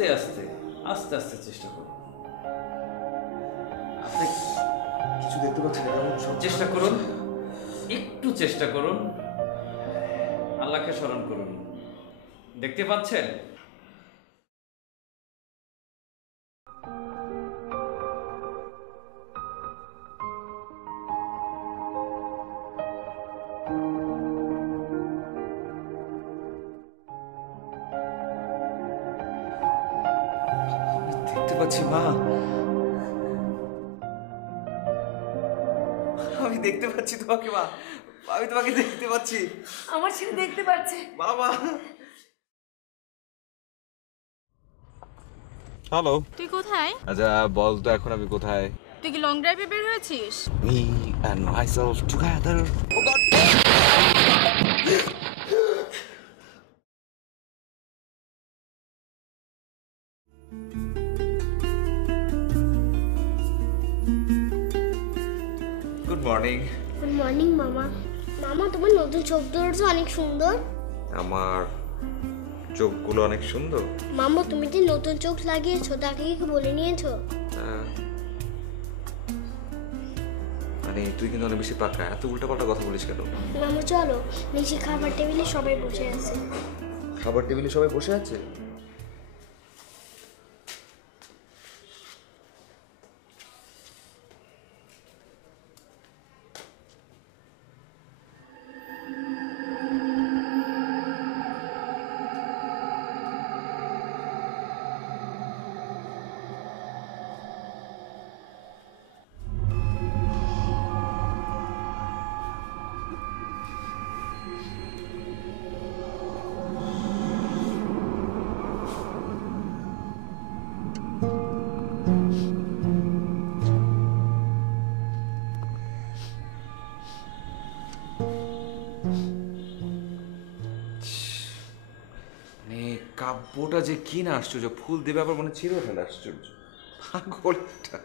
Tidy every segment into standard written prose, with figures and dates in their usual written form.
আস্তে আস্তে আস্তে আস্তে চেষ্টা করুন। আপনি কিছু দেখতে পাচ্ছেন না, এমন সব চেষ্টা করুন, একটু চেষ্টা করুন, আল্লাহকে স্মরণ করুন। দেখতে পাচ্ছেন? দেখতে পাচ্ছি মা, আমি দেখতে পাচ্ছি তোমাকে মা, আমি তোমাকে দেখতে পাচ্ছি। আমার ছেলে দেখতে পাচ্ছে। বাবা, হ্যালো। তুই কোথায়? আচ্ছা বল তো এখন আমি কোথায়? তুই কি লং ড্রাইভে বের হয়েছিস? Me and myself together. Oh God! Good morning. Good morning মামা। মামা, তোমার নতুন চোখ দুটো অনেক সুন্দর। আমার চোখগুলো অনেক সুন্দর। মামা, তুমি যে নতুন চোখ লাগিয়েছো তাকে কি বলে নিয়েছো? মানে তুই কিন্তু অনেক বেশি পাকা, এত উল্টাপাল্টা কথা বলিস কেন? মামা চলো, নিচে খাবার টেবিলে সবাই বসে আছে। খাবার টেবিলে সবাই বসে আছে? কাব্যটা যে কি না আশ্চর্য, ফুল দেবে আবার মনে ছিঁড়ে ফেলে, আশ্চর্য পাগলটা।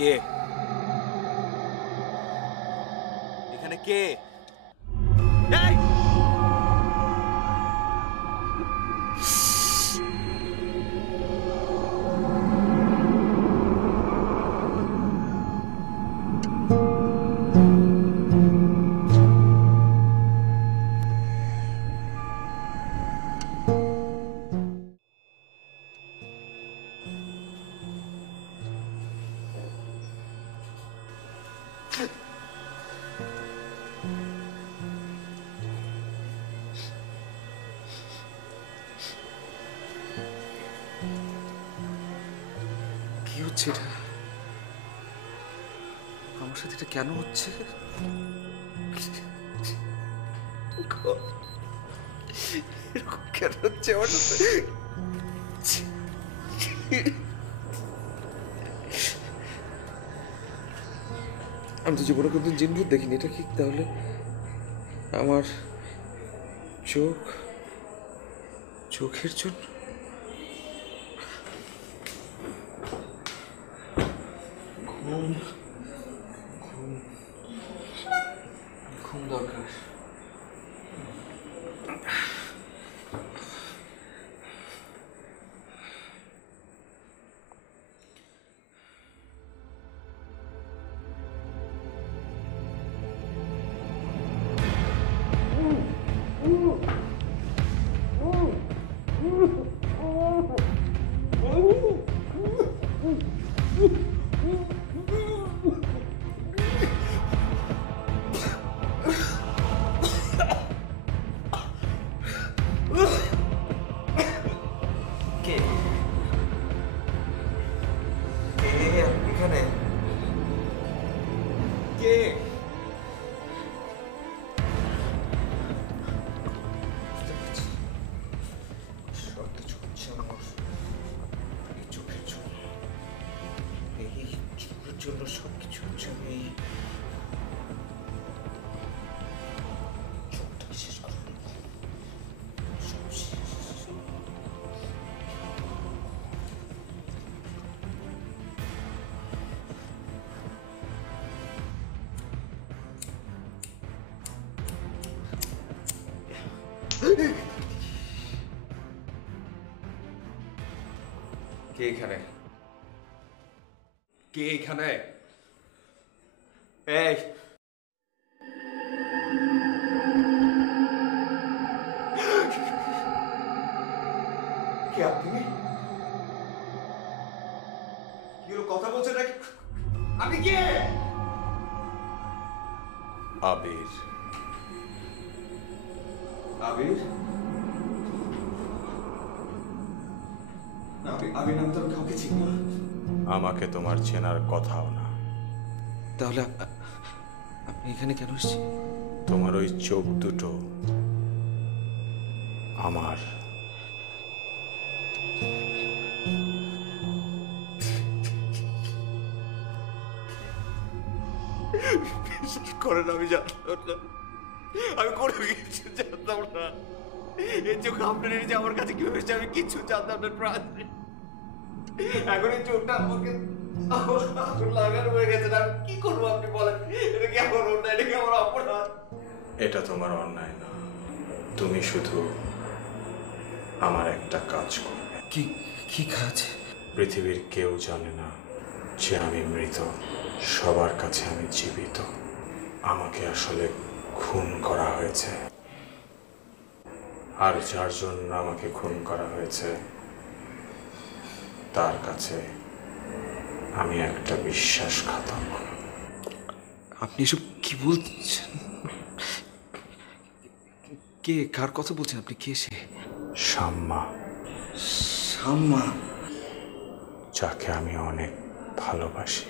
কে এখানে? কে? কি হচ্ছে এটা? আমার সাথে এটা কেন হচ্ছে? এরকম কেন হচ্ছে আমার সাথে? আমি তো জীবনে কোনদিন জিনভূত দেখিনি, এটা কি তাহলে আমার চোখের জন্য? ঘুম ঘুম ঘুম দরকার। জন্য সবকিছু হচ্ছে আমি চোখটা শেষ করুন সব শেষ। কে এখানে? কে এখানে? এই কে আপনি? কি হলো, কথা বলছেন নাকি? আপনি কে? আবির। আবির? আমি নাম তো কাউকে চিনি না। আমাকে তোমার চেনার কথাও না। তাহলে আপনি এখানে কেন এসেছেন? তোমার ওই চোখ দুটো আমার। বিশ্বাস করেন, আমি জানতাম না, আমি কোনো কিছু জানতাম না। এই চোখ আপনার যে আমার কাছে কিভাবে এসেছে আমি কিছু জানতাম না। প্রাণ এখন এই চোখটা আমাকে লাগানো হয়ে গেছে। আমি কি করবো আপনি বলেন? এটা কি আমার অন্যায়? এটা কি আমার অপরাধ? এটা তোমার অন্যায় না। তুমি শুধু আমার একটা কাজ করবে। কি কি কাজ? পৃথিবীর কেউ জানে না যে আমি মৃত। সবার কাছে আমি জীবিত। আমাকে আসলে খুন করা হয়েছে, আর যার জন্য আমাকে খুন করা হয়েছে তার কাছে আমি একটা বিশ্বাসঘাতক। আপনি এসব কি বলছেন? কে, কার কথা বলছেন আপনি? কে সে? শাম্মা, শাম্মা? যাকে আমি অনেক ভালোবাসি।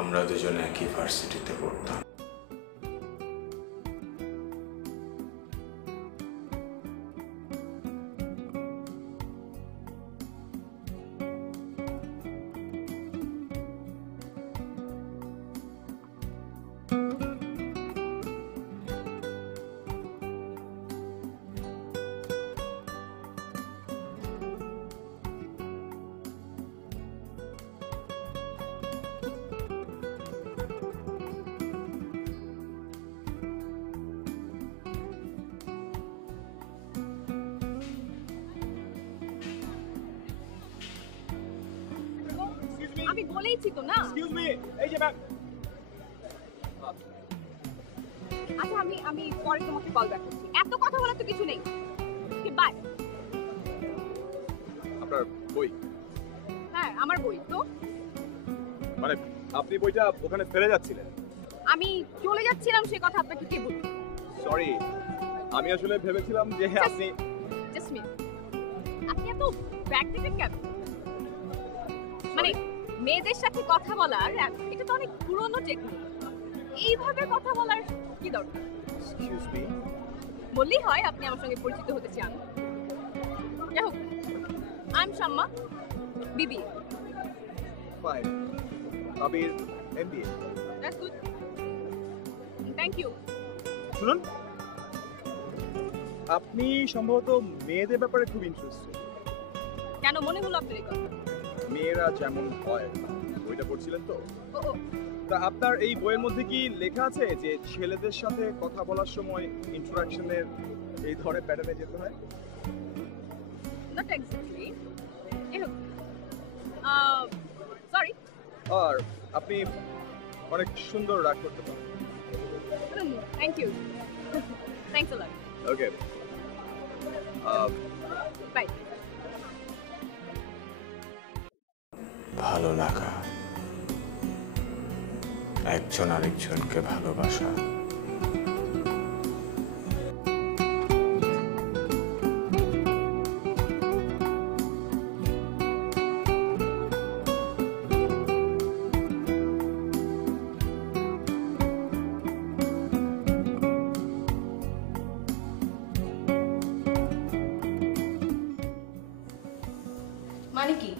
আমরা দুজন একই ভার্সিটিতে পড়তাম। আমি বলেইছি তো না। এক্সকিউজ মি, এই যে ম্যাম। আচ্ছা আমি পরে তোমাকে কল ব্যাক করছি। এত কথা বলার তো কিছু নেই। Okay bye. আপনার বই? হ্যাঁ আমার বই তো। মানে আপনি বইটা ওখানে ফেলে যাচ্ছিলেন? আমি চলে যাচ্ছিলাম, সে কথা আপনাকে কে বলল? সরি, আমি আসলে ভেবেছিলাম যে আপনি। জাস্ট মিনিট, আপনি এত ব্যাক ডেটেড কেন? মানে মেয়েদের সাথে কথা বলার এটা তো অনেক পুরনো টেকনিক। এইভাবে কথা বলার কি দরকার? এক্সকিউজ মি, বললেই হয় আপনি আমার সঙ্গে পরিচিত হতে চান। যাই হোক, আই এম শাম্মা, বিবি। Fine. Abir, MBA. That's good, thank you. শুনুন, আপনি সম্ভবত মেয়েদের ব্যাপারে খুব ইন্টারেস্টেড। কেন মনে হলো আপনার এই কথা? মেয়েরা যেমন হয়, বইটা পড়ছিলেন তো? ও ও, তা আপনার এই বইয়ের মধ্যে কি লেখা আছে যে ছেলেদের সাথে কথা বলার সময় ইন্টারাকশনের এই ধরনের প্যাটার্নে যেতে হয়? Not exactly. সরি। আর আপনি অনেক সুন্দর রাগ করতে পারেন। Thank you, thanks a lot. Okay, bye. ভালো লাগা, একজন আরেকজনকে ভালোবাসা। মানে কি?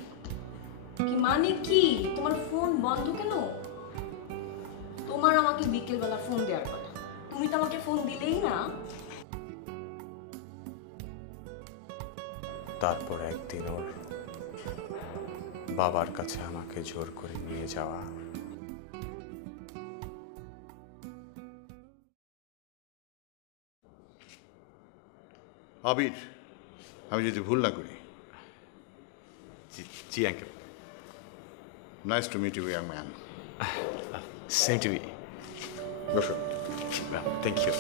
কি মানে কি? তোমার ফোন বন্ধ কেন? তোমার আমাকে বিকেলবেলা ফোন দেওয়ার কথা, তুমি তো আমাকে ফোন দিলেই না। তারপর একদিন ওর বাবার কাছে আমাকে জোর করে নিয়ে যাওয়া। আবির, আমি যদি ভুল না করি। জি uncle. Nice to meet you young man. Same to me. বসো। Thank you.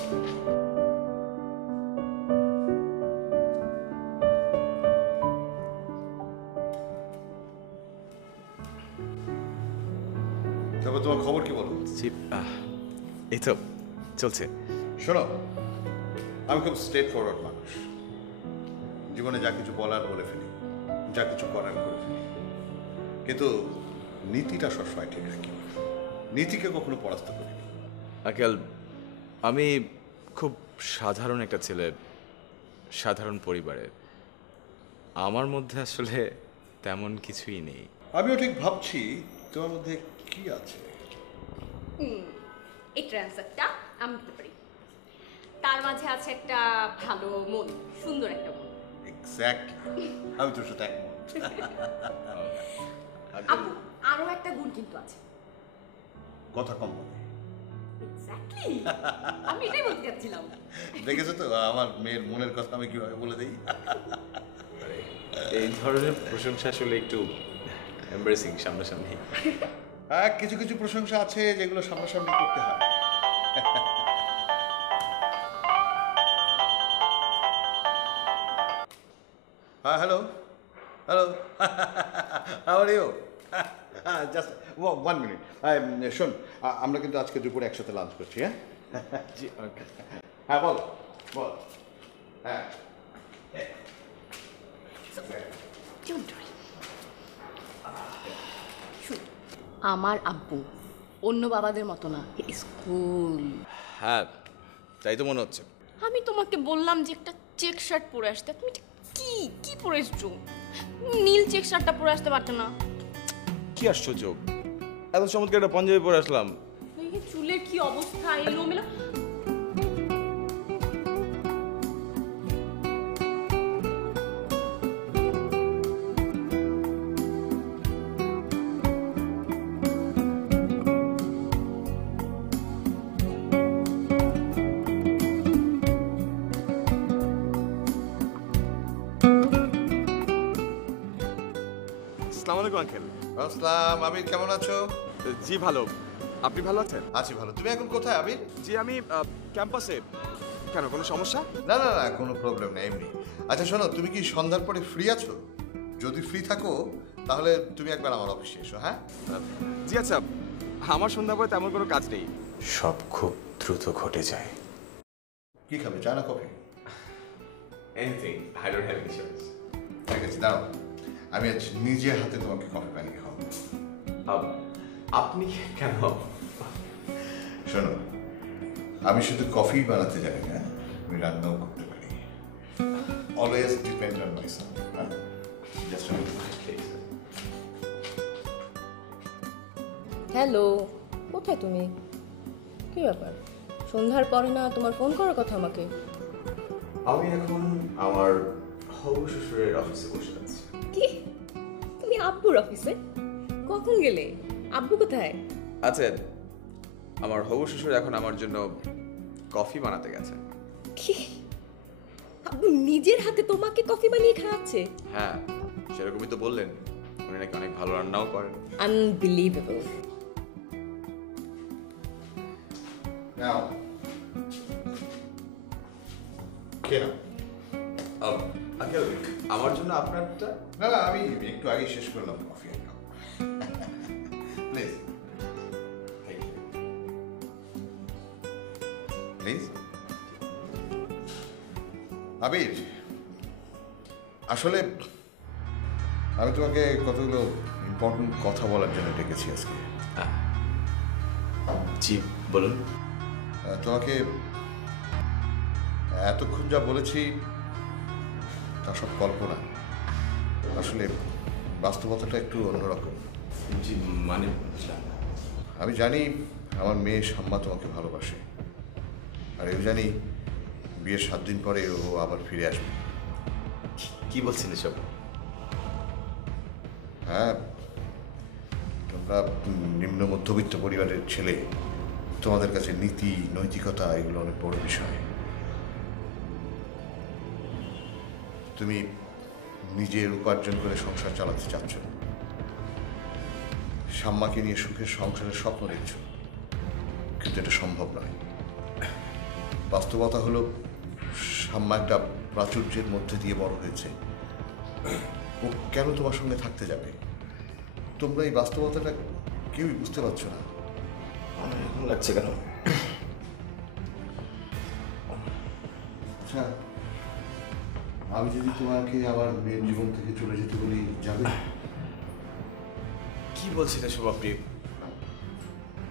তারপর তোমার খবর কি বলো? জি এই তো চলছে। শোনো, আমি খুব স্ট্রেট ফরওয়ার্ড মানুষ। জীবনে যা কিছু বলার বলে ফেলি, যা কিছু করার করে ফেলি, কিন্তু নীতিটা সবসময় ঠিক রাখি। নীতিকে কখনো পরাস্ত করি। আঙ্কেল, আমি খুব সাধারণ একটা ছেলে, সাধারণ পরিবারের। আমার মধ্যে আসলে তেমন কিছুই নেই। আমিও ঠিক ভাবছি তোমার মধ্যে কি আছে। এই ট্রান্সফারটা আমি দিতে পারি। তার মাঝে আছে একটা ভালো মন, সুন্দর একটা মন। এক্স্যাক্টলি, আমি তোর সাথে একমত। আপু, আরো একটা গুণ কিন্তু আছে। কথা কম বলে। এক্স্যাক্টলি, আমি এটাই বলতে যাচ্ছিলাম। দেখেছো তো আমার মেয়ের মনের কথা আমি কিভাবে বলে দিই। এই ধরনের প্রশংসা আসলে একটু এমব্রেসিং, সামনাসামনি। হ্যাঁ, কিছু কিছু প্রশংসা আছে যেগুলো সামনাসামনি করতে হয়। হ্যাঁ, hello hello, how are you? Just 1 minute. শোন, আমরা কিন্তু আজকে দুপুরে একসাথে লাঞ্চ করছি। হ্যাঁ জি আঙ্কেল। হ্যাঁ, বল বল। হ্যাঁ, আমার আব্বু অন্য বাবাদের মতো না, স্কুল। হ্যাঁ, তাই তো মনে হচ্ছে। আমি তোমাকে বললাম যে একটা চেক শার্ট পরে আসতে, তুমি এটা কি কি পরে এসছো? নীল চেক শার্টটা পরে আসতে পারতো না? কি আশ্চর্য, এত চমৎকার একটা পাঞ্জাবি পরে আসলাম। এই যে চুলের কি অবস্থা, এলোমেলো। আসসালামু আলাইকুম আঙ্কেল। আসসালাম। আবির, কেমন আছো? জি ভালো, আপনি ভালো আছেন? আছি ভালো। তুমি এখন কোথায় আবির? জি আমি ক্যাম্পাসে। কেন, কোনো সমস্যা? না না না, কোনো প্রবলেম নেই, এমনি। আচ্ছা শোনো, তুমি কি সন্ধ্যার পরে ফ্রি আছো? যদি ফ্রি থাকো তাহলে তুমি একবার আমার অফিসে এসো। হ্যাঁ, জি আচ্ছা, আমার সন্ধ্যা পরে তেমন কোনো কাজ নেই। সব খুব দ্রুত ঘটে যায়। কি খাবে, চা না coffee? Anything, I don't have any choice. ঠিক আছে, দাঁড়াও, আমি আজ নিজে হাতে তোমাকে কফি বানিয়ে খাওয়াবো। আপনি কেন? শোনো, আমি শুধু কফি বানাতে জানি না, আমি রান্নাও করতে পারি। Always depend on myself. Just hello, কোথায় তুমি? কি ব্যাপার, সন্ধ্যার পরে না তোমার ফোন করার কথা আমাকে? আমি এখন আমার হবু শ্বশুরের অফিসে বসে আছি। কি, তুমি আব্বুর অফিসে? কখন গেলে? আব্বু কোথায়? আচ্ছা, আমার হবু শ্বশুর এখন আমার জন্য কফি বানাতে গেছে। কি, আব্বু নিজের হাতে তোমাকে কফি বানিয়ে খাওয়াচ্ছে? হ্যাঁ, সেরকমই তো বললেন। উনি নাকি অনেক ভালো রান্নাও করেন। আনবিলিভেবল। নাও, খেয়ে নাও। আঙ্কেল, আমার জন্য আপনারটা? না না, আমি একটু আগে শেষ করলাম কফি। Please please. আবির, আসলে আমি তোমাকে কতগুলো ইম্পর্টেন্ট কথা বলার জন্য ডেকেছি আজকে। জি বলুন। তোমাকে এতক্ষণ যা বলেছি তা সব কল্পনা। আসলে বাস্তবতাটা একটু অন্যরকম। জি মানে বুঝলাম না। আমি জানি আমার মেয়ে শাম্মা তোমাকে ভালোবাসে, আর এও জানি বিয়ের 7 দিন পরে ও আবার ফিরে আসবে। কি বলছেন এসব? হ্যাঁ, তোমরা নিম্ন মধ্যবিত্ত পরিবারের ছেলে, তোমাদের কাছে নীতি নৈতিকতা এগুলো অনেক বড় বিষয়। তুমি নিজের উপার্জন করে সংসার চালাতে চাচ্ছ, শাম্মাকে নিয়ে সুখের সংসারের স্বপ্ন দেখছ, কিন্তু এটা সম্ভব নয়। বাস্তবতা হলো শাম্মা একটা প্রাচুর্যের মধ্যে দিয়ে বড় হয়েছে। ও কেন তোমার সঙ্গে থাকতে যাবে? তোমরা এই বাস্তবতাটা কেউই বুঝতে পারছো না। আমার এরকম লাগছে কেন? আচ্ছা, আমি যদি তোমাকে আমার মেয়ের জীবন থেকে চলে যেতে বলি, যাবে? কি বলছেন এসব আপনি?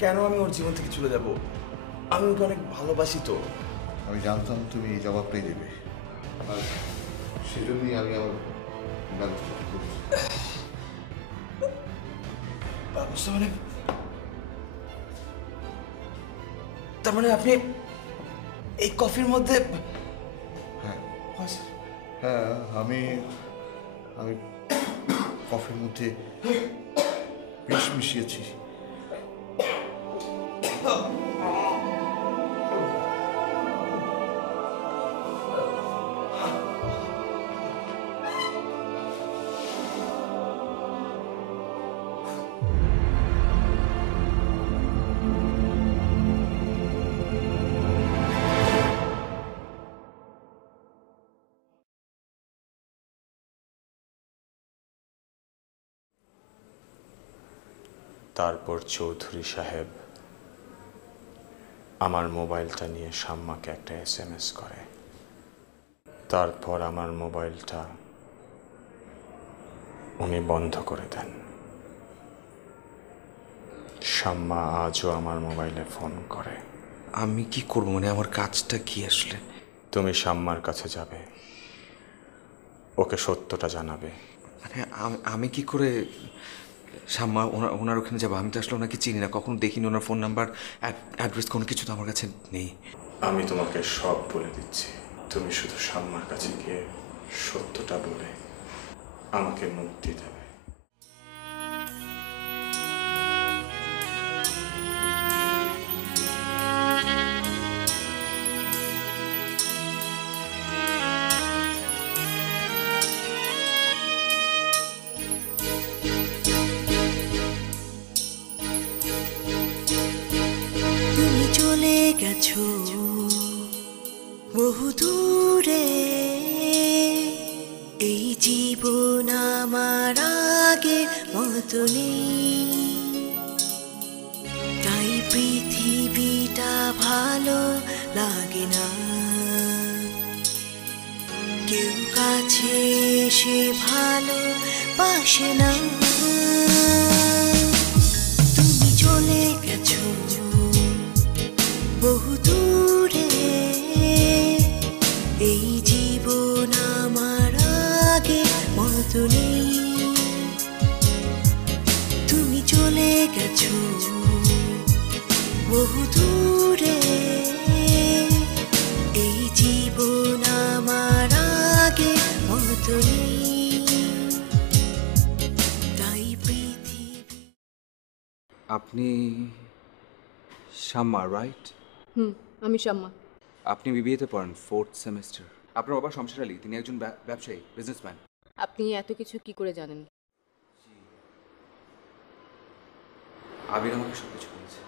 কেন আমি ওর জীবন থেকে চলে যাব? আমি ওকে অনেক ভালোবাসি তো। আমি জানতাম তুমি এই জবাবটাই দেবে, আর সেজন্যই আমি আমার ব্যবস্থা করেছি। ব্যবস্থা মানে? তার মানে আপনি এই কফির মধ্যে? হ্যাঁ আচ্ছা। হ্যাঁ, আমি কফির মধ্যে বিষ মিশিয়েছি। তারপর চৌধুরী সাহেব আমার মোবাইলটা নিয়ে শাম্মাকে একটা SMS করে। তারপর আমার মোবাইলটা উনি বন্ধ করে দেন। শাম্মা আজও আমার মোবাইলে ফোন করে। আমি কি করব, মানে আমার কাজটা কি আসলে? তুমি শাম্মার কাছে যাবে, ওকে সত্যটা জানাবে। মানে আমি কি করে শাম্মা ওনার ওখানে যাবো? আমি তো আসলে ওনাকে চিনি না, কখনো দেখিনি, ওনার ফোন নাম্বার অ্যাড্রেস কোনো কিছু তো আমার কাছে নেই। আমি তোমাকে সব বলে দিচ্ছি, তুমি শুধু শাম্মার কাছে গিয়ে সত্যটা বলে আমাকে মুক্তি দেবে। তুমি চলে গেছো বহু দূরে, এই জীবন আমার আগের মতো নেই, তাই পৃথিবীটা ভালো লাগে না, কেউ কাছে এসে ভালো বাসে না। তুমি চলে গেছো বহু দূরে, এই জীবন আমার আগে মতো নেই, তুমি চলে গেছো বহু দূরে, এই জীবন আমার আগে মতো নেই, তাই পৃথিবী। আপনি শাম্মা, রাইট? আমি শাম্মা। আপনি বিবিএতে পড়েন, 4th সেমেস্টার। আপনার বাবা শমশের আলী, তিনি একজন ব্যবসায়ী, বিজনেসম্যান। আপনি এত কিছু কি করে জানেন? আবির আমাকে সব কিছু বলেছে।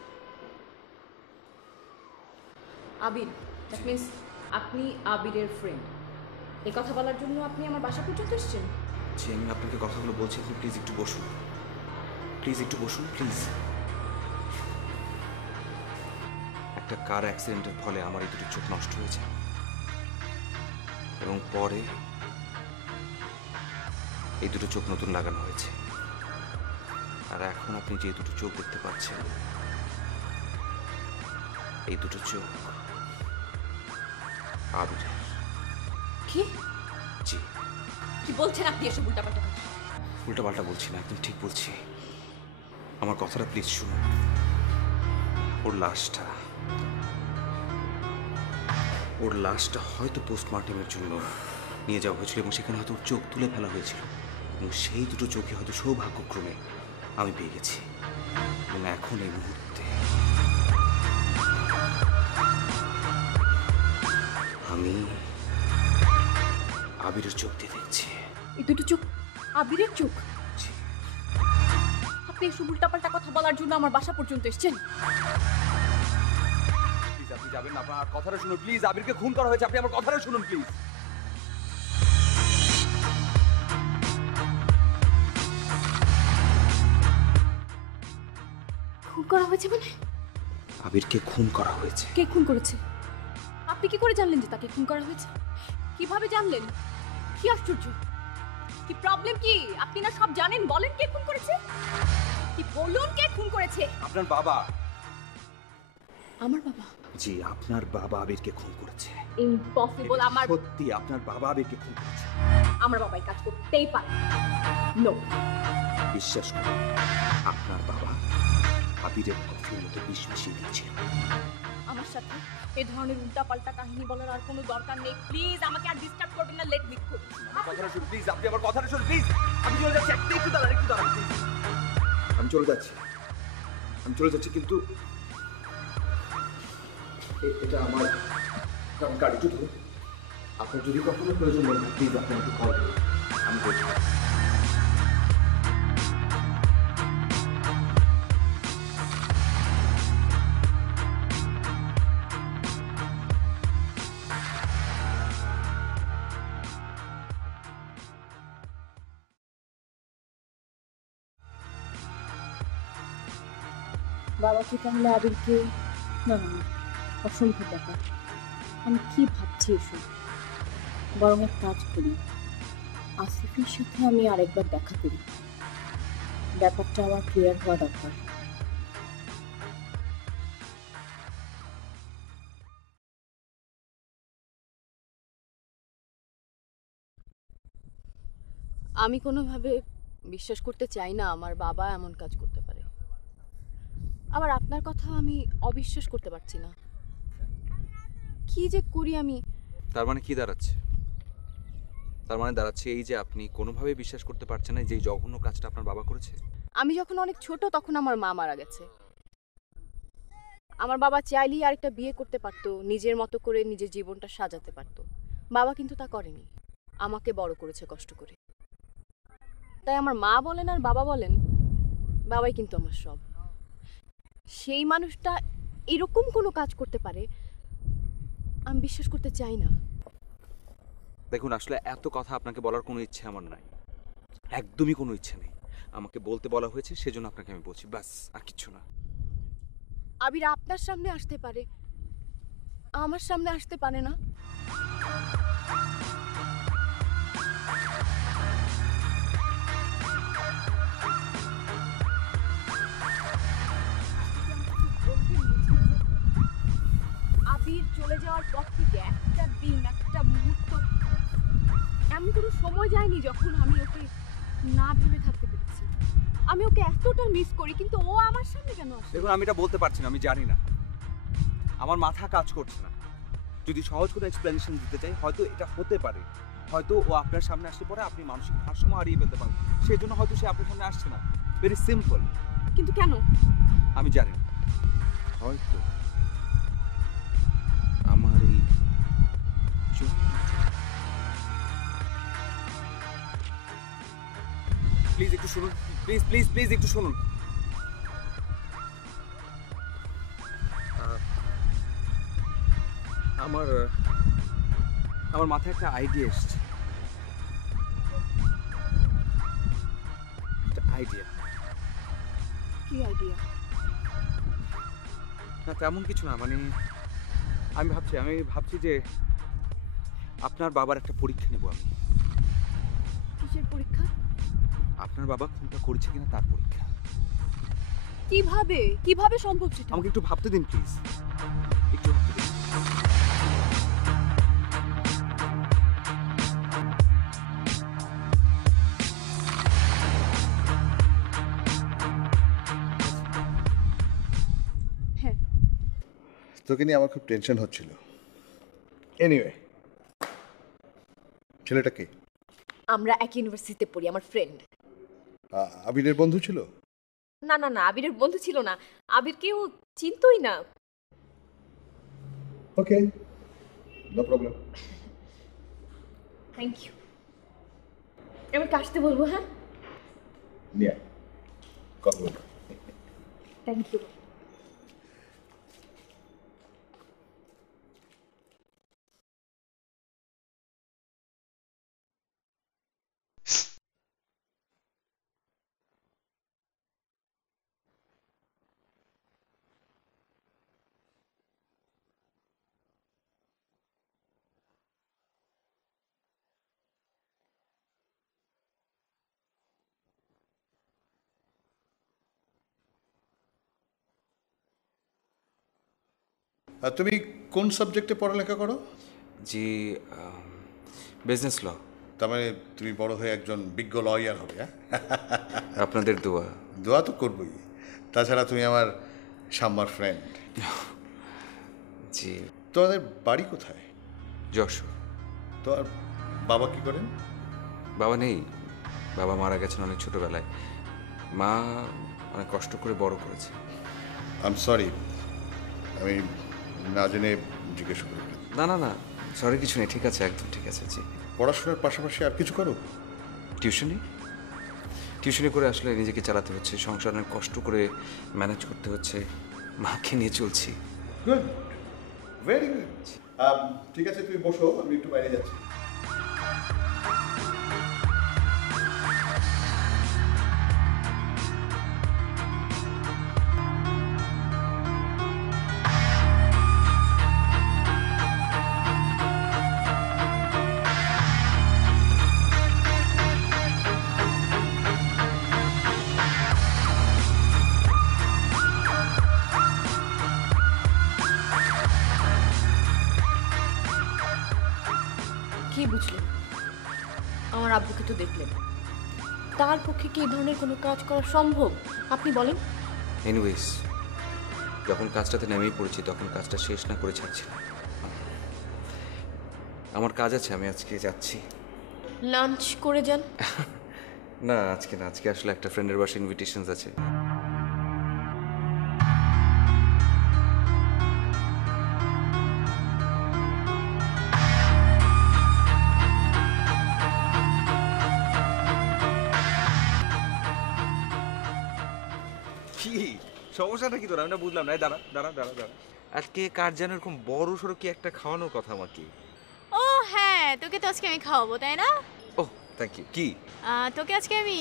আবির, দ্যাট মিন্স আপনি আবিরের ফ্রেন্ড। এই কথা বলার জন্য আপনি আমার বাসা পর্যন্ত এসেছেন? জি, আমি আপনাকে কথাগুলো বলছি, আপনি প্লিজ একটু বসুন, প্লিজ একটু বসুন, প্লিজ। একটা কার অ্যাক্সিডেন্টের ফলে আমার এই দুটো চোখ নষ্ট হয়েছে, এবং পরে এই দুটো চোখ নতুন লাগানো হয়েছে, আর এখন আপনি যে দুটো চোখ দেখতে পাচ্ছেন, এই দুটো চোখ আবিরের। কি জি। কি বলছেন আপনি এসব উল্টাপাল্টা কথা? উল্টাপাল্টা বলছি না, একদম ঠিক বলছি। আমার কথাটা প্লিজ শুনুন। ওর লাশটা হয়তো পোস্টমর্টমের জন্য নিয়ে যাওয়া হয়েছিল এবং সেখানে হয়তো ওর চোখ তুলে ফেলা হয়েছিল এবং সেই দুটো চোখে হয়তো সৌভাগ্যক্রমে আমি পেয়ে গেছি এবং এখন এই মুহূর্তে আমি আবিরের চোখ দিয়ে দেখছি। এই দুটো চোখ আবিরের চোখ? আপনি এসব উল্টাপাল্টা কথা বলার জন্য আমার বাসা পর্যন্ত এসেছেন? প্লিজ আপনি যাবেন না, আপনার কথাটা শুনুন প্লিজ। আবিরকে খুন করা হয়েছে, আপনি আমার কথাটা শুনুন প্লিজ। খুন করা হয়েছে মানে? আবিরকে খুন করা হয়েছে। কে খুন করেছে? আপনি কি করে জানলেন যে তাকে খুন করা হয়েছে? কিভাবে জানলেন? কি আশ্চর্য! কি প্রবলেম কি? আপনি না সব জানেন, বলেন কে খুন করেছে? কি বলুন কে খুন করেছে? আপনার বাবা। আমার বাবা? জি, আপনার বাবা আবিরকে খুন করেছে। ইম্পসিবল। আমার সত্যি আপনার বাবা আবিরকে খুন করেছে। আমার বাবা এই কাজ করতেই পারে। নো। বিশ্বাস করুন, আপনার বাবা আবিরের কফির মতো বিষ মিশিয়ে দিয়েছিল। আমার সাথে এই ধরনের উল্টাপাল্টা কাহিনী বলার আর কোনো দরকার নেই। প্লিজ আমাকে আর ডিস্টার্ব করবেন না। Let me go. আমার কথাটা শুনুন প্লিজ, আপনি আমার কথাটা শুনুন প্লিজ। আমি চলে যাচ্ছি, একটু দাঁড়ান প্লিজ। আমি চলে যাচ্ছি কিন্তু এটা আমার গাড়ি। একটু ধরুন, আপনার যদি কখনো প্রয়োজন হয় প্লিজ আপনি আমাকে কল করুন, আমি বলছি। বাবা কি তাহলে আবিরকে? না না, অসম্ভব ব্যাপার। আমি কি ভাবছি এসব? বরং এক কাজ করি, আসিফের সাথে আমি আরেকবার দেখা করি। ব্যাপারটা আমার ক্লিয়ার হওয়া দরকার। আমি কোনোভাবে বিশ্বাস করতে চাই না আমার বাবা এমন কাজ করতে পারে। আবার আপনার কথা আমি অবিশ্বাস করতে পারছি না। কি যে করি আমি? তার মানে কি দাঁড়াচ্ছে? তার মানে দাঁড়াচ্ছে এই যে আপনি কোনোভাবেই বিশ্বাস করতে পারছেন না যে এই জঘন্য কাজটা আপনার বাবা করেছে। আমি যখন অনেক ছোট তখন আমার মা মারা গেছে। আমার বাবা চাইলেই আরেকটা বিয়ে করতে পারতো, নিজের মতো করে নিজের জীবনটা সাজাতে পারতো। বাবা কিন্তু তা করেনি, আমাকে বড় করেছে কষ্ট করে। তাই আমার মা বলেন আর বাবা বলেন, বাবাই কিন্তু আমার সব। সেই মানুষটা এরকম কোনো কাজ করতে পারে আমি বিশ্বাস করতে চাই না। দেখুন, আসলে এত কথা আপনাকে বলার কোনো ইচ্ছে আমার নাই, একদমই কোনো ইচ্ছে নেই। আমাকে বলতে বলা হয়েছে সেজন্য আপনাকে আমি বলছি, ব্যাস, আর কিছু না। আবির আপনার সামনে আসতে পারে, আমার সামনে আসতে পারে না। আবির চলে যাওয়ার পর থেকে একটা দিন, একটা মুহূর্ত এমন কোনো সময় যায়নি যখন আমি ওকে না ভেবে থাকতে পেরেছি। আমি ওকে এতটা মিস করি, কিন্তু ও আমার সামনে কেন আসে? দেখুন, আমি এটা বলতে পারছি না, আমি জানি না, আমার মাথা কাজ করছে না। যদি সহজ করে এক্সপ্লেনেশন দিতে চাই, হয়তো এটা হতে পারে, হয়তো ও আপনার সামনে আসতে পারে, আপনি মানসিক ভারসাম্য হারিয়ে ফেলতে পারেন, সেই জন্য হয়তো সে আপনার সামনে আসছে না। Very simple. কিন্তু কেন? আমি জানি না, হয়তো আমার এই প্লিজ একটু শুনুন, প্লিজ প্লিজ প্লিজ একটু শুনুন। আমার মাথায় একটা আইডিয়া এসছে। আইডিয়া? কি আইডিয়া? না তেমন কিছু না, মানে আমি ভাবছি যে আপনার বাবার একটা পরীক্ষা নেব আমি। কিসের পরীক্ষা? আপনার বাবা খুনটা করেছে কিনা তার পরীক্ষা। কিভাবে সম্ভব সেটা? আমাকে একটু ভাবতে দিন প্লিজ, একটু ভাবতে দিন। তোকে নিয়ে আমার খুব টেনশন হচ্ছিল। এনিওয়ে, ছেলেটা কে? আমরা এক ইউনিভার্সিটিতে পড়ি, আমার ফ্রেন্ড। আবিরের বন্ধু ছিল? না না না, আবিরের বন্ধু ছিল না। আবির কেউ চিনতই না। Okay, no problem. Thank you. এবার কাশতে বলবো? হ্যাঁ, নিয়ে কথা বল। Thank you. তুমি কোন সাবজেক্টে পড়ালেখা করো? জি, বিজনেস ল। তার মানে তুমি বড় হয়ে একজন বিজ্ঞ লয়ার হবে? হ্যাঁ, আপনাদের দোয়া। দোয়া তো করবই, তাছাড়া তুমি আমার সাম্মার ফ্রেন্ড। জি। তোমাদের বাড়ি কোথায়? যশোর। তো আর বাবা কি করেন? বাবা নেই, বাবা মারা গেছেন অনেক ছোটবেলায়। মা অনেক কষ্ট করে বড় করেছে। আই এম সরি, আমি না জেনে জিজ্ঞেস করি। না না না, সরি কিছু নেই, ঠিক আছে, একদম ঠিক আছে। জি। পড়াশোনার পাশাপাশি আর কিছু করো? টিউশনি টিউশনি করে আসলে নিজেকে চালাতে হচ্ছে, সংসার অনেক কষ্ট করে ম্যানেজ করতে হচ্ছে, মাকে নিয়ে চলছি। Good, very good. ঠিক আছে, তুমি বসো, আমি একটু বাইরে যাচ্ছি। কি বুঝলেন? আমার আব্বুকে তো দেখলেন, তার পক্ষে কি এই ধরনের কোনো কাজ করা সম্ভব? আপনি বলেন। এনিওয়েজ, যখন কাজটাতে নেমেই পড়েছি তখন কাজটা শেষ না করে ছাড়ছি না। আমার কাজ আছে, আমি আজকে যাচ্ছি। লাঞ্চ করে যান। না আজকে না, আজকে আসলে একটা ফ্রেন্ডের বাসায় ইনভিটেশনস আছে। কি সমস্যাটা কি তোর? আমি না বুঝলাম না। এই দাঁড়া দাঁড়া দাঁড়া দাঁড়া, আজকে কার যেন এরকম বড় সড়ো কি একটা খাওয়ানোর কথা আমাকে। ও হ্যাঁ, তোকে তো আজকে আমি খাওয়াবো, তাই না? Oh thank you. কি তোকে আজকে আমি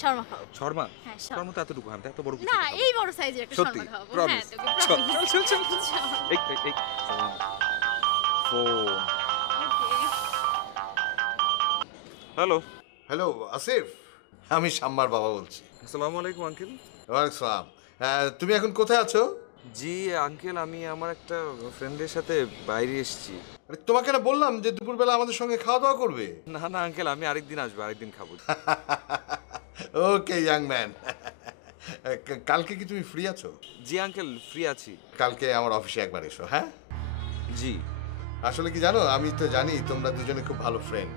শর্মা খাওয়াবো। শর্মা? হ্যাঁ, শর্মা তো এতটুকু হাতে, এত বড় কিছু না, না। এই বড় সাইজের একটা সত্যি? শর্মা খাওয়াবো। Promise? হ্যাঁ, তোকে চল, promise। চল, চল, চল, চল। এই ফোন। হ্যালো। হ্যালো আসিফ, আমি সাম্মার বাবা বলছি। আসসালামু আলাইকুম আঙ্কেল। ওয়ালাইকুম সালাম। তুমি এখন কোথায় আছো? জি আঙ্কেল, আমি আমার একটা ফ্রেন্ডের সাথে বাইরে এসেছি। তোমাকে না বললাম যে দুপুরবেলা আমাদের সঙ্গে খাওয়া দাওয়া করবে? না না আঙ্কেল, আমি আরেকদিন আসবো, আরেকদিন খাবো। ওকে ইয়াং ম্যান। কালকে কি তুমি ফ্রি আছো? জি আঙ্কেল, ফ্রি আছি। কালকে আমার অফিসে একবার এসো। হ্যাঁ জি। আসলে কি জানো, আমি তো জানি তোমরা দুজনে খুব ভালো ফ্রেন্ড।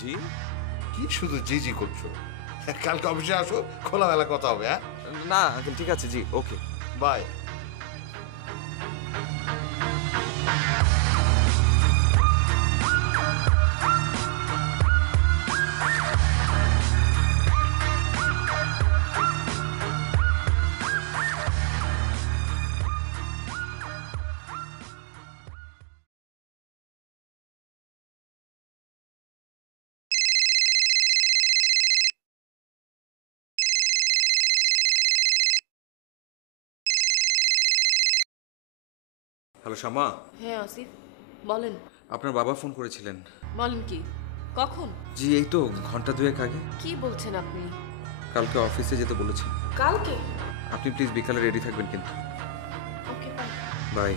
জি? কি শুধু জি জি করছো? কালকে অফিসে আসো, খোলামেলা কথা হবে। হ্যাঁ না আঙ্কেল, ঠিক আছে, জি ওকে, বাই। হ্যালো শামা। হ্যাঁ আসিফ, বলেন। আপনার বাবা ফোন করেছিলেন। বলেন কি? কখন? জি এই তো ঘন্টা দুয়েক আগে। কি বলছেন আপনি? কালকে অফিসে যেতে বলেছেন। কালকে? আপনি প্লিজ বিকালে রেডি থাকবেন কিন্তু। ওকে, বাই। বাই।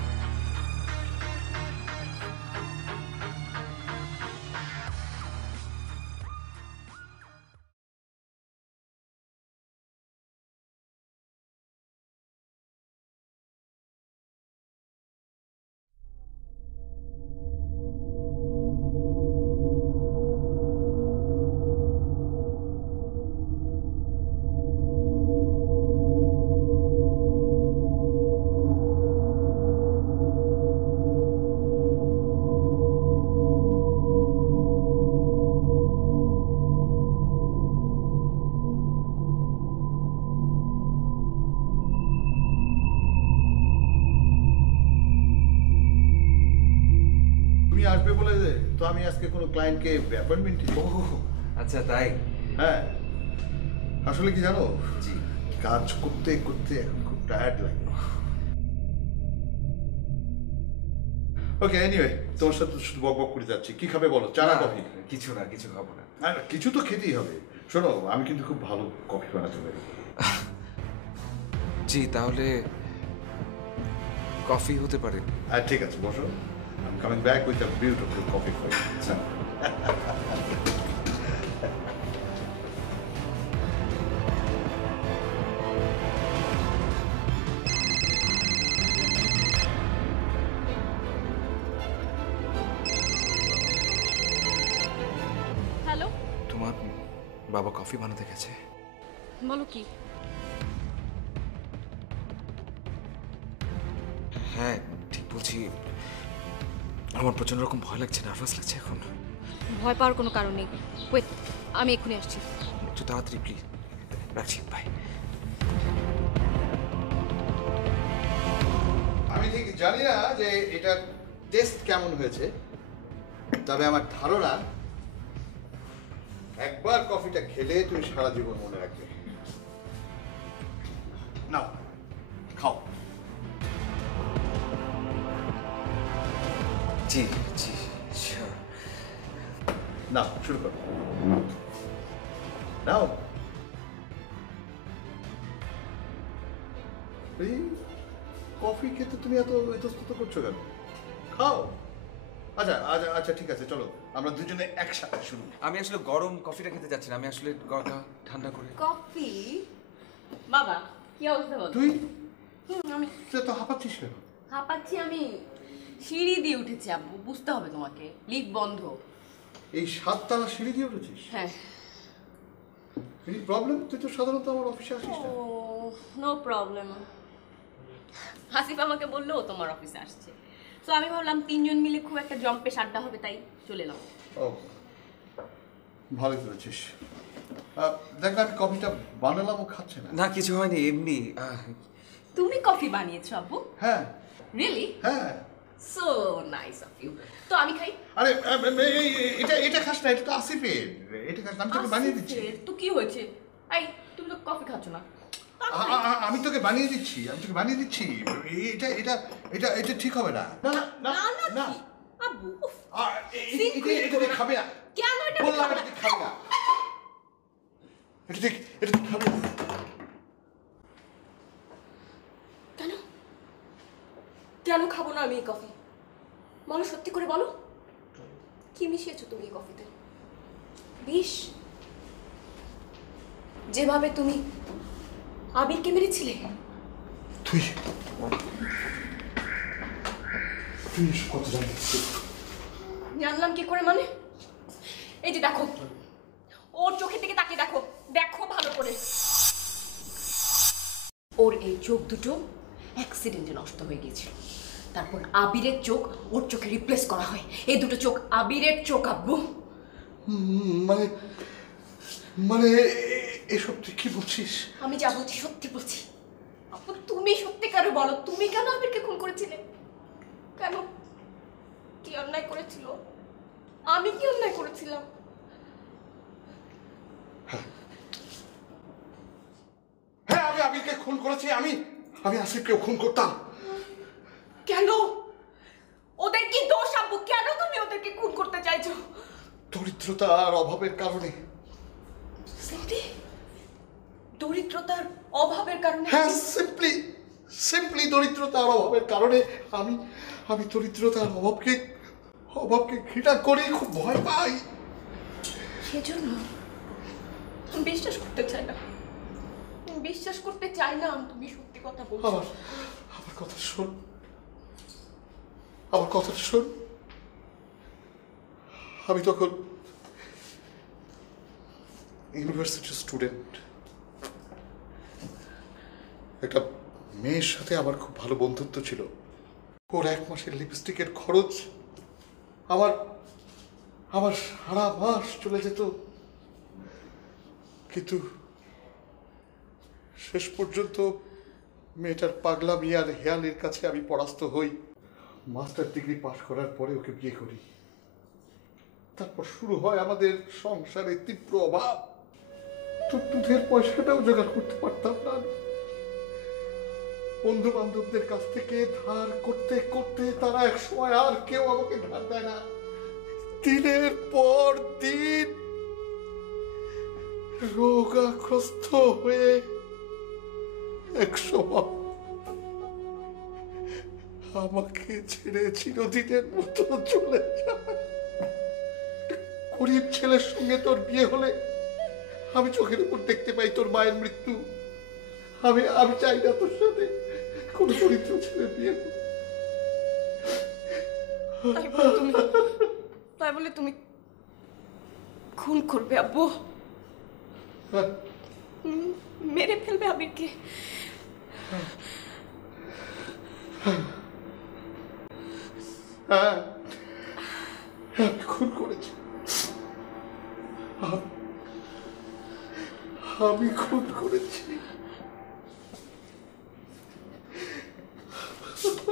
আসবে বলে তো আমি আজকে কোনো ক্লায়েন্টকে অ্যাপয়েন্টমেন্ট দিই। ও আচ্ছা তাই। হ্যাঁ আসলে কি জানো, জি। কাজ করতে করতে এখন খুব টায়ার্ড লাগে। ওকে এনিওয়ে, তোমার সাথে শুধু বক বক করে যাচ্ছি। কি খাবে বলো, চা না কফি? কিছু না, কিছু খাবো না। কিছু তো খেতেই হবে। শোনো, আমি কিন্তু খুব ভালো কফি বানাতে পারি। জি, তাহলে কফি হতে পারে। ঠিক আছে, বসো। I'm coming back with a beautiful coffee for you. Hello, তোমার বাবা কফি বানাতে গেছে। বলো কি? হ্যাঁ ঠিক বলছি, আমার প্রচন্ড রকম ভয় লাগছে, নার্ভাস লাগছে এখন। ভয় পাওয়ার কোনো কারণ নেই। ওয়েট, আমি এক্ষুনি আসছি। একটু তাড়াতাড়ি প্লিজ। রাখছি, বাই। আমি ঠিক জানি না যে এটার টেস্ট কেমন হয়েছে, তবে আমার ধারণা একবার কফিটা খেলে তুমি সারা জীবন মনে রাখবে। নাও খাও। জি জি শিওর। নাও শুরু করো। নাও। এই কফি খেতে তুমি এত ইতস্তত করছো কেন? খাও। আচ্ছা আচ্ছা আচ্ছা ঠিক আছে, চলো আমরা দুজনে একসাথে শুরু। আমি আসলে গরম কফিটা খেতে যাচ্ছি না, আমি আসলে ঠান্ডা করে। কফি? বাবা কি অবস্থা বল? তুই আমি তো হাঁপাচ্ছিস কেন? হাঁপাচ্ছি, আমি সিঁড়ি দিয়ে উঠেছি আব্বু, বুঝতে হবে তোমাকে, লিফট বন্ধ। এই 7 তলা সিঁড়ি দিয়ে উঠেছিস? হ্যাঁ। এই প্রবলেম? তুই তো সাধারণত আমার অফিসে আসিস না। No problem. হাসিফ আমাকে বললো ও তোমার অফিসে আসছে, তো আমি ভাবলাম 3 জন মিলে খুব একটা জম্পেশ আড্ডা হবে, তাই চলে এলাম। ও ভালো করেছিস। দেখ না, আমি কফিটা বানালাম, ও খাচ্ছে না। না কিছু হয়নি, এমনি। তুমি কফি বানিয়েছো আব্বু? হ্যাঁ। রিয়েলি? হ্যাঁ। So nice of you. তো আমি খাই? আরে এটা খাস না, এটা তো আসিফের। এটা খাস না, আমি তোকে বানিয়ে দিচ্ছি। তো কি হয়েছে? আই তুমি তো কফি খাচ্ছ না। আমি তোকে বানিয়ে দিচ্ছি, এটা এটা এটা এটা ঠিক হবে না। না না না না আব্বু এটা খাবে না। কেন এটা বললাম এটা খাবে না। এটা খাবে না। কেন কেন খাবো না আমি এই কফি? বলো, সত্যি করে বলো, কি মিশিয়েছো তুমি এই কফিতে? বিষ? যেভাবে তুমি আবিরকে মেরেছিলে? তুই কত জানিস? জানলাম কি করে মানে? এই যে দেখো, ওর চোখের দিকে তাকিয়ে দেখো, দেখো ভালো করে। ওর এই চোখ দুটো অ্যাক্সিডেন্টে নষ্ট হয়ে গিয়েছিল, তারপর আবিরের চোখ ওর চোখে রিপ্লেস করা হয়। এই দুটো চোখ আবিরের চোখ আব্বু। মানে মানে এসব তুই কি বলছিস? আমি যা বলছি সত্যি বলছি আব্বু। তুমি সত্যিকারে বলো, তুমি কেন আবিরকে খুন করেছিলে? কেন? কি অন্যায় করেছিল? আমি কি অন্যায় করেছিলাম? হ্যাঁ, আমি আবিরকে খুন করেছি। আমি আসিফকেও খুন করতাম। কেন? ওদের কি দোষ আব্বু? কেন তুমি ওদেরকে খুন করতে চাইছো? দরিদ্রতা আর অভাবের কারণে। দরিদ্রতার অভাবের কারণে? হ্যাঁ, সিম্পলি দরিদ্রতা আর অভাবের কারণে। আমি দরিদ্রতা আর অভাবকে ঘৃণা করি, খুব ভয় পাই। সেজন্য আমি বিশ্বাস করতে চাই না, তুমি সত্যি কথা বলছো। আমার কথাটা শোন। আমি তখন ইউনিভার্সিটির স্টুডেন্ট। একটা মেয়ের সাথে আমার খুব ভালো বন্ধুত্ব ছিল। ওর 1 মাসের লিপস্টিকের খরচ আমার সারা মাস চলে যেত। কিন্তু শেষ পর্যন্ত মেয়েটার পাগলামি আর হেয়ালের কাছে আমি পরাস্ত হই। মাস্টার ডিগ্রি পাশ করার পরে ওকে বিয়ে করি। তারপর শুরু হয় আমাদের সংসারে তীব্র অভাব। দুধের পয়সাটাও জোগাড় করতে পারতাম না। বন্ধু বান্ধবদের কাছ থেকে ধার করতে করতে তারা এক সময় আর কেউ আমাকে ধার দেয় না। দিনের পর দিন রোগাগ্রস্ত হয়ে এক সময় আমাকে ছেড়ে চিরদিনের মতো চলে যায়। গরিব ছেলের সঙ্গে তোর বিয়ে হলে আমি চোখের উপর দেখতে পাই তোর মায়ের মৃত্যু। আমি চাই না তোর সাথে কোনো দরিদ্র ছেলের বিয়ে। তাই বলে তুমি খুন করবে আব্বু? মেরে ফেলবে আবিরকে? হ্যাঁ, আমি খুন করেছি। আমি খুন করেছি।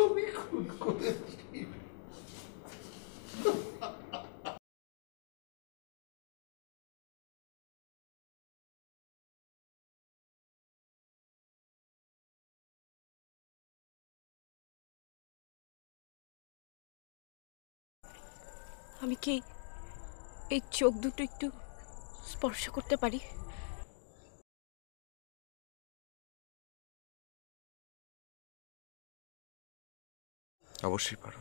আমি খুন করেছি। আমি কি এই চোখ দুটো একটু স্পর্শ করতে পারি? অবশ্যই পারো।